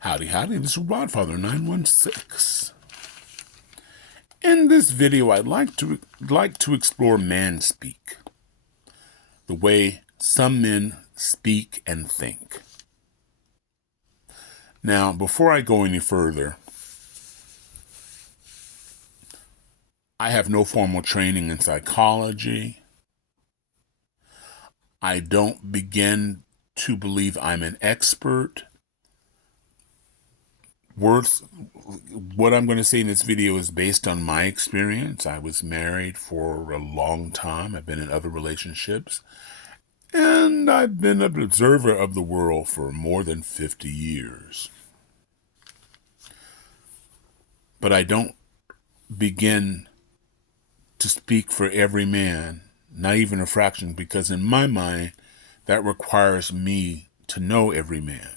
Howdy, howdy, this is Rodfather 916. In this video, I'd like to explore Manspeak, the way some men speak and think. Now, before I go any further, I have no formal training in psychology. I don't begin to believe I'm an expert. What I'm going to say in this video is based on my experience. I was married for a long time. I've been in other relationships. And I've been an observer of the world for more than 50 years. But I don't begin to speak for every man, not even a fraction, because in my mind, that requires me to know every man.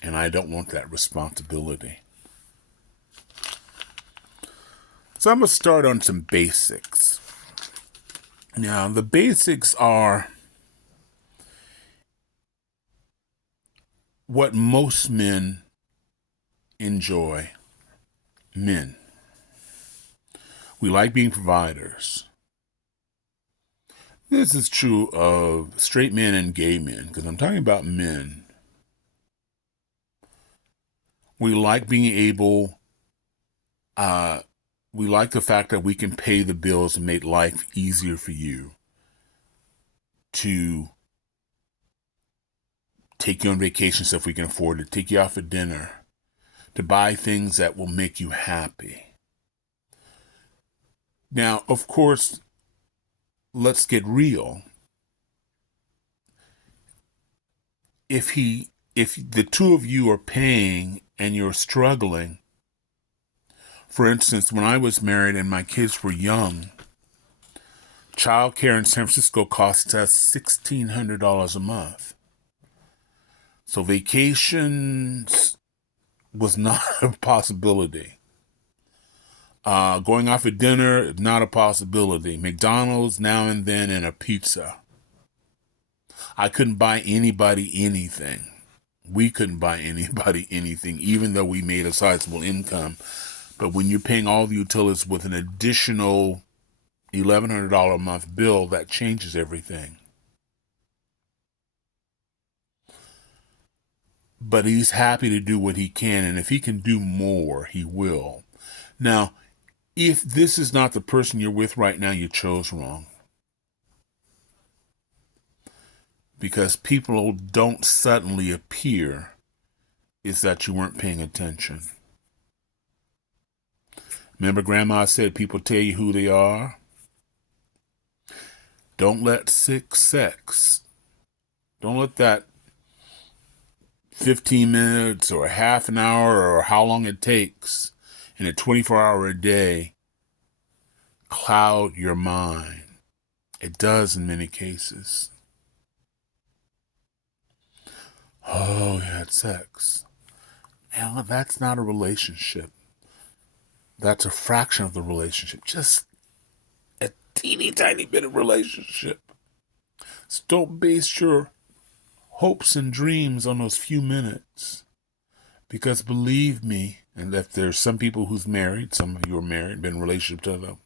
And I don't want that responsibility. So I'm going to start on some basics. Now, the basics are what most men enjoy. Men. We like being providers. This is true of straight men and gay men, because I'm talking about men. We like being able, we like the fact that we can pay the bills and make life easier for you, to take you on vacations if we can afford it, take you out for dinner, to buy things that will make you happy. Now, of course, let's get real. If the two of you are paying and you're struggling, for instance, when I was married and my kids were young, childcare in San Francisco cost us $1,600 a month. So vacations was not a possibility. Going out for dinner, not a possibility. McDonald's now and then, and a pizza. I couldn't buy anybody anything. We couldn't buy anybody anything, even though we made a sizable income. But when you're paying all the utilities with an additional $1,100 a month bill, that changes everything. But he's happy to do what he can, and if he can do more, he will. Now, if this is not the person you're with right now, you chose wrong. Because people don't suddenly appear, it's that you weren't paying attention. Remember Grandma said people tell you who they are? Don't let sex, don't let that 15 minutes or half an hour or how long it takes in a 24-hour day cloud your mind. It does in many cases. Oh, you had sex. Now, that's not a relationship. That's a fraction of the relationship. Just a teeny tiny bit of relationship. So don't base your hopes and dreams on those few minutes. Because believe me, and if there's some people who's married, some of you are married, been in a relationship to them,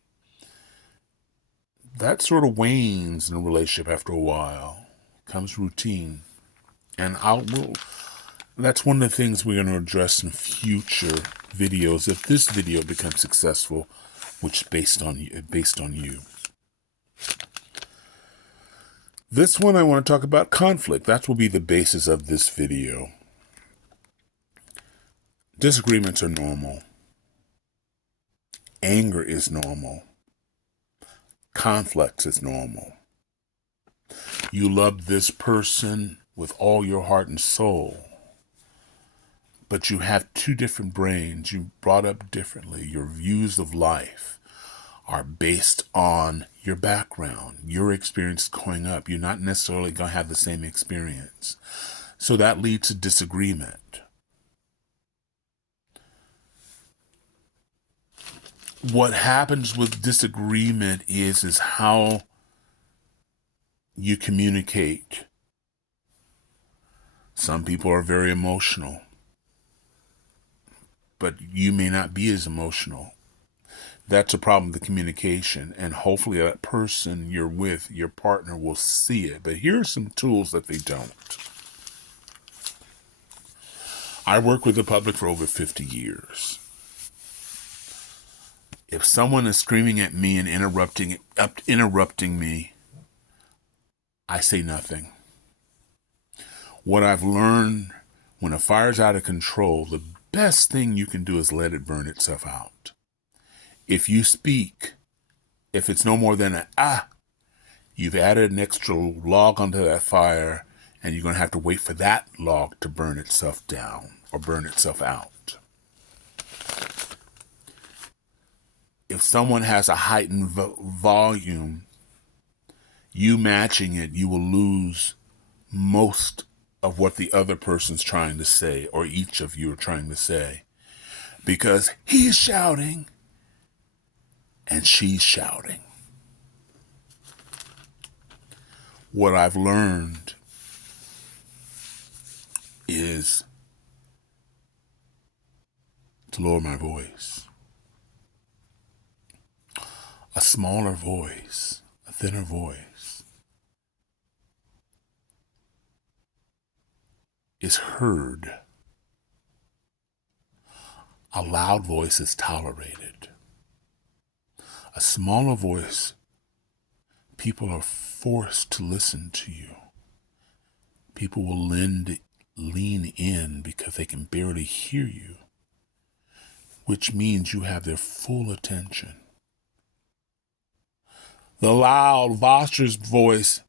that sort of wanes in a relationship after a while. Comes routine. And that's one of the things we're going to address in future videos if this video becomes successful, which is based on you. This one I want to talk about conflict. That will be the basis of this video. Disagreements are normal. Anger is normal. Conflict is normal. You love this person with all your heart and soul, but you have two different brains. You brought up differently. Your views of life are based on your background, your experience growing up. You're not necessarily going to have the same experience. So that leads to disagreement. What happens with disagreement is how you communicate. Some people are very emotional. but you may not be as emotional. That's a problem with the communication, and hopefully that person you're with, your partner, will see it. But here are some tools that they don't. I work with the public for over 50 years. If someone is screaming at me and interrupting me, I say nothing. What I've learned, when a fire's out of control, the best thing you can do is let it burn itself out. If you speak, if it's no more than you've added an extra log onto that fire, and you're going to have to wait for that log to burn itself down or burn itself out. If someone has a heightened volume, you matching it, you will lose most of what the other person's trying to say, or each of you are trying to say, because he's shouting and she's shouting. What I've learned is to lower my voice. A smaller voice, a thinner voice is heard. A loud voice is tolerated. A smaller voice, people are forced to listen to you. People will lean in because they can barely hear you, which means you have their full attention. The loud, boisterous voice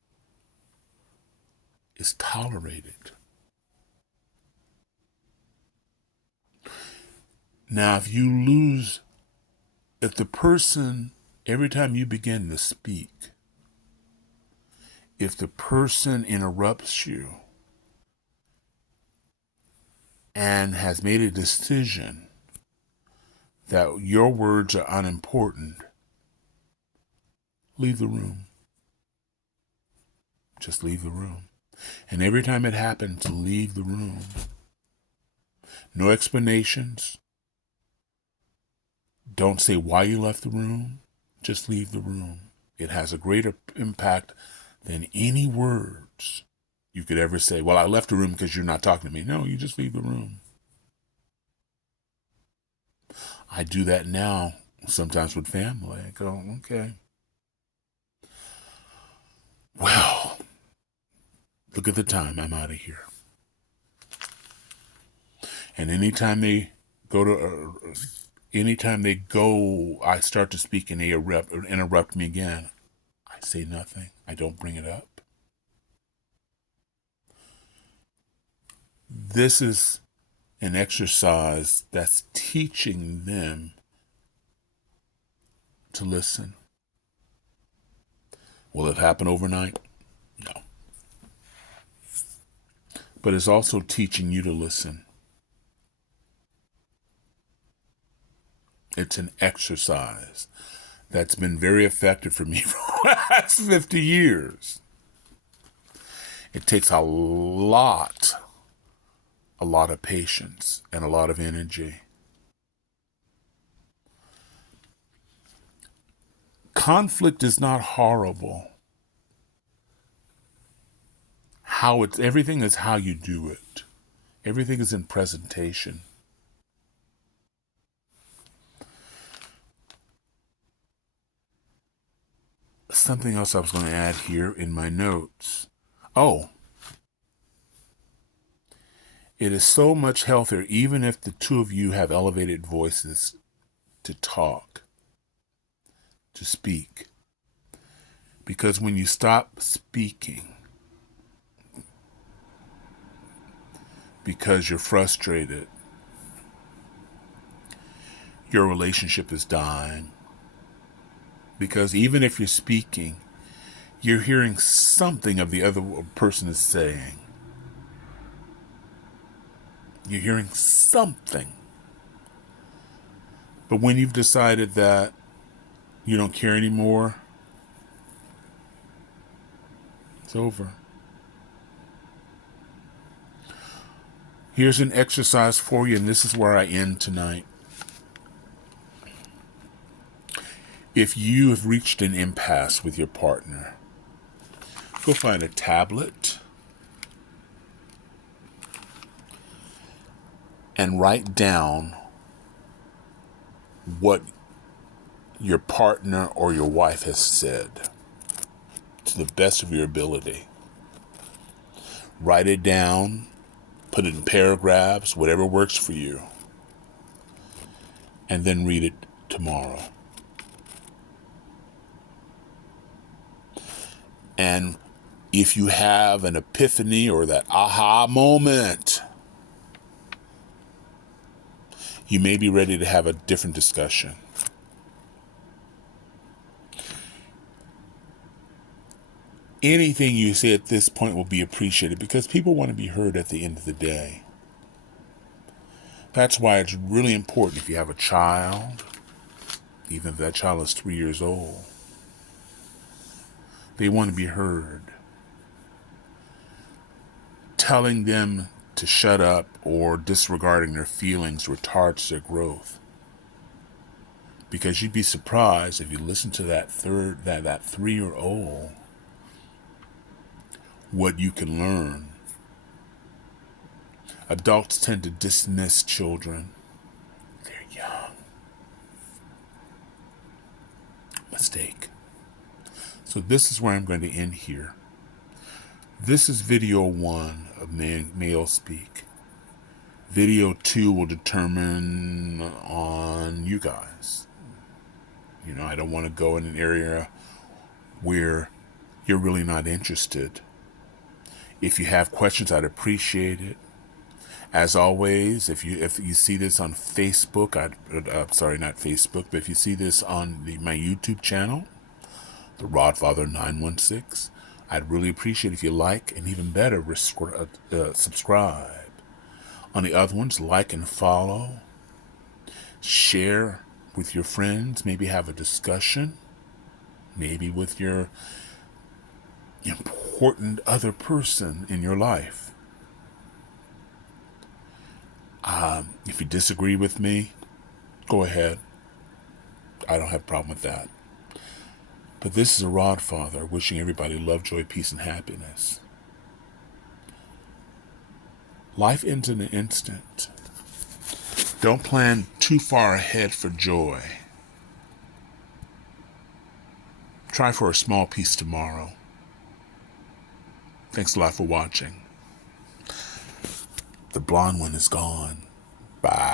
is tolerated. Now, if the person, every time you begin to speak, if the person interrupts you and has made a decision that your words are unimportant, leave the room. Just leave the room. And every time it happens, leave the room. No explanations. Don't say why you left the room. Just leave the room. It has a greater impact than any words you could ever say. Well, I left the room because you're not talking to me. No, you just leave the room. I do that now, sometimes with family. I go, okay. Well, look at the time. I'm out of here. And anytime they I start to speak and they interrupt me again, I say nothing. I don't bring it up. This is an exercise that's teaching them to listen. Will it happen overnight? No. But it's also teaching you to listen. It's an exercise that's been very effective for me for the last 50 years. It takes a lot of patience and a lot of energy. Conflict is not horrible. Everything is how you do it. Everything is in presentation. Something else I was going to add here in my notes. Oh, it is so much healthier even if the two of you have elevated voices to talk, to speak. Because when you stop speaking because you're frustrated, your relationship is dying. Because even if you're speaking, you're hearing something of the other person is saying. You're hearing something. But when you've decided that you don't care anymore, it's over. Here's an exercise for you, and this is where I end tonight. If you have reached an impasse with your partner, go find a tablet and write down what your partner or your wife has said to the best of your ability. Write it down, put it in paragraphs, whatever works for you, and then read it tomorrow. And if you have an epiphany or that aha moment, you may be ready to have a different discussion. Anything you say at this point will be appreciated because people want to be heard at the end of the day. That's why it's really important if you have a child, even if that child is 3 years old, they want to be heard. Telling them to shut up or disregarding their feelings retards their growth. Because you'd be surprised if you listen to that 3-year-old, what you can learn. Adults tend to dismiss children. They're young. Mistake. So this is where I'm going to end here. This is video 1 of Manspeak. Video 2 will determine on you guys. You know, I don't want to go in an area where you're really not interested. If you have questions, I'd appreciate it. As always, if you see this on Facebook, sorry, not Facebook, but if you see this on my YouTube channel, The Rodfather 916, I'd really appreciate if you like, and even better, subscribe. On the other ones, like and follow. Share with your friends. Maybe have a discussion. Maybe with your important other person in your life. If you disagree with me, go ahead. I don't have a problem with that. But this is a Rodfather wishing everybody love, joy, peace, and happiness. Life ends in an instant. Don't plan too far ahead for joy. Try for a small piece tomorrow. Thanks a lot for watching. The blonde one is gone. Bye.